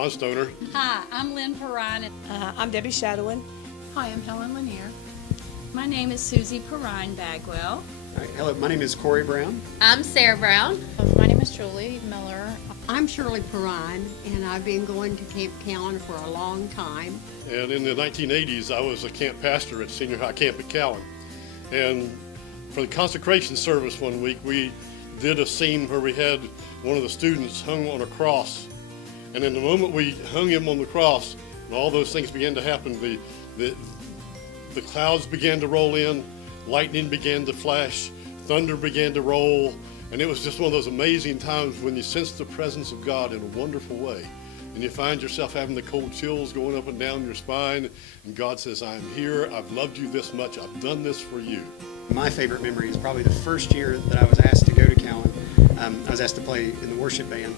Ron Stoner. Hi, I'm Lynn Perrine. I'm Debbie Shadowin. Hi, I'm Helen Lanier. My name is Susie Perrine Bagwell. Hi, hello, my name is Corey Brown. I'm Sarah Brown. My name is Julie Miller. I'm Shirley Perrine, and I've been going to Camp Cowen for a long time. And in the 1980s, I was a camp pastor at Senior High Camp at Cowen. And for the consecration service one week, we did a scene where we had one of the students hung on a cross. And in the moment we hung him on the cross, and all those things began to happen, the clouds began to roll in, lightning began to flash, thunder began to roll, and it was just one of those amazing times when you sense the presence of God in a wonderful way. And you find yourself having the cold chills going up and down your spine, and God says, I am here, I've loved you this much, I've done this for you. My favorite memory is probably the first year that I was asked to go to Cowen. I was asked to play in the worship band,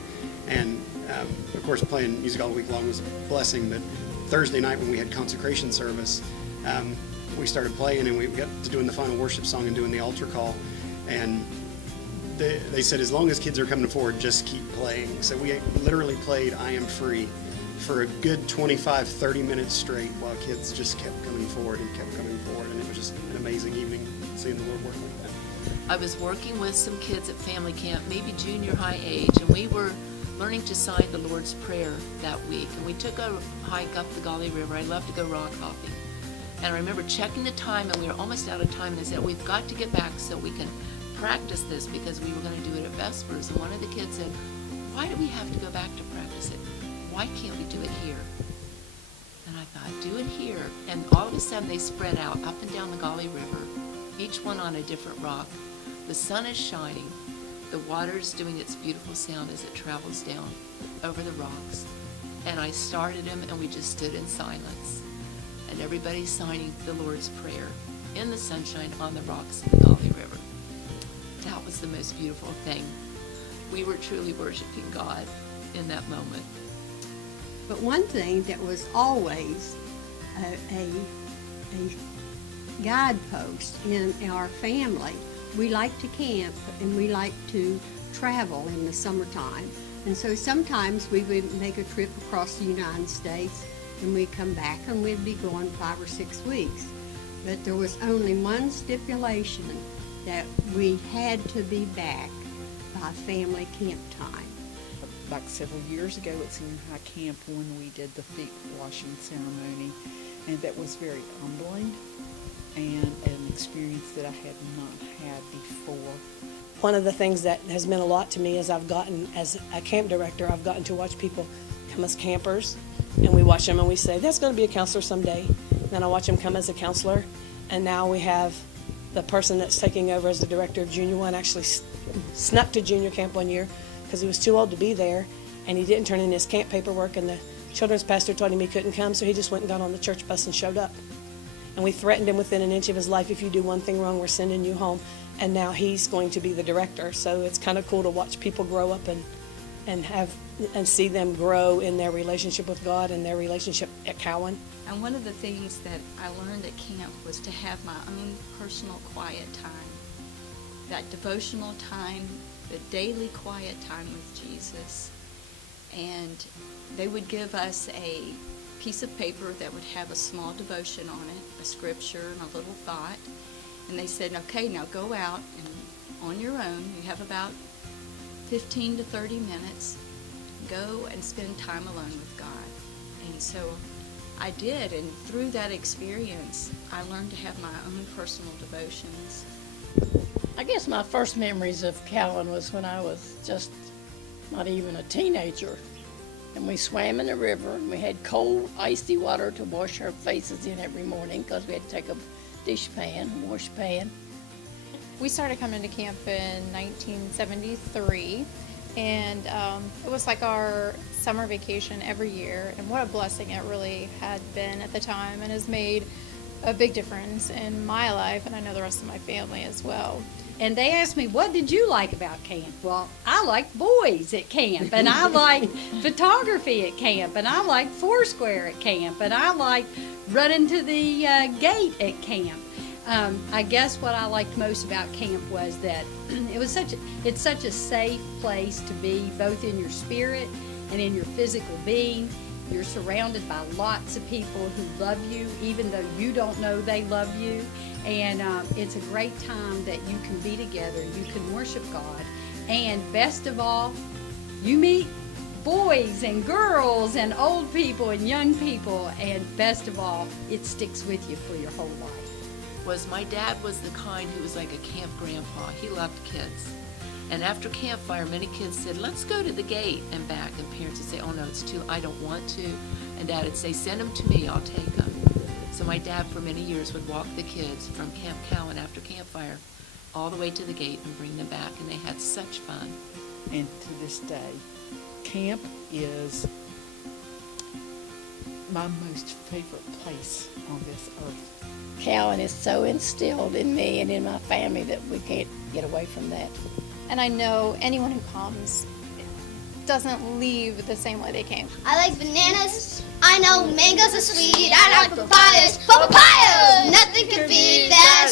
and of course playing music all week long was a blessing, but Thursday night when we had consecration service, we started playing and we got to doing the final worship song and doing the altar call, and they said, as long as kids are coming forward, just keep playing. So we literally played I Am Free for a good 25-30 minutes straight while kids just kept coming forward, and it was just an amazing evening seeing the Lord work like that. I was working with some kids at family camp, maybe junior high age, and we were learning to sign the Lord's Prayer that week. And we took a hike up the Gauley River. I love to go rock hopping. And I remember checking the time, and we were almost out of time, and I said, we've got to get back so we can practice this, because we were going to do it at Vespers. And one of the kids said, why do we have to go back to practice it? Why can't we do it here? And I thought, do it here. And all of a sudden they spread out up and down the Gauley River, each one on a different rock. The sun is shining. The water is doing its beautiful sound as it travels down over the rocks. And I started them, and we just stood in silence. And everybody signing the Lord's Prayer in the sunshine on the rocks of the Gauley River. That was the most beautiful thing. We were truly worshiping God in that moment. But one thing that was always a guidepost in our family, we like to camp and we like to travel in the summertime. And so sometimes we would make a trip across the United States and we'd come back and we'd be gone 5 or 6 weeks. But there was only one stipulation, that we had to be back by family camp time. Back several years ago at Senior High Camp when we did the feet washing ceremony, and that was very humbling and an experience that I had not had before. One of the things that has meant a lot to me is I've gotten, as a camp director, I've gotten to watch people come as campers, and we watch them and we say, that's going to be a counselor someday. And then I watch them come as a counselor, and now we have the person that's taking over as the director of Junior 1 actually snuck to junior camp one year because he was too old to be there, and he didn't turn in his camp paperwork, and the children's pastor told him he couldn't come, so he just went and got on the church bus and showed up. And we threatened him within an inch of his life, if you do one thing wrong, we're sending you home. And now he's going to be the director, so it's kind of cool to watch people grow up and see them grow in their relationship with God and their relationship at Cowen. And one of the things that I learned at camp was to have my own personal quiet time. That devotional time, the daily quiet time with Jesus. And they would give us a piece of paper that would have a small devotion on it, a scripture and a little thought. And they said, okay, now go out and on your own, you have about 15 to 30 minutes, go and spend time alone with God. And so I did, and through that experience, I learned to have my own personal devotions. I guess my first memories of Cowen was when I was just not even a teenager. And we swam in the river, and we had cold, icy water to wash our faces in every morning because we had to take a dish pan, wash pan. We started coming to camp in 1973, and it was like our summer vacation every year, and what a blessing it really had been at the time, and has made a big difference in my life, and I know the rest of my family as well. And they asked me, what did you like about camp? Well, I liked boys at camp, and I liked photography at camp, and I liked Foursquare at camp, and I liked running to the gate at camp. I guess what I liked most about camp was that it's such a safe place to be, both in your spirit and in your physical being. You're surrounded by lots of people who love you, even though you don't know they love you. And it's a great time that you can be together, you can worship God. And best of all, you meet boys and girls and old people and young people. And best of all, it sticks with you for your whole life. My dad was the kind who was like a camp grandpa. He loved kids. And after campfire, many kids said, let's go to the gate and back. And parents would say, oh no, it's too, I don't want to. And Dad would say, send them to me, I'll take them. So my dad for many years would walk the kids from Camp Cowen after campfire all the way to the gate and bring them back. And they had such fun. And to this day, camp is my most favorite place on this earth. Cowen is so instilled in me and in my family that we can't get away from that. And I know anyone who comes doesn't leave the same way they came. I like bananas. I know mangoes are sweet. I like papayas. For papayas, nothing can beat that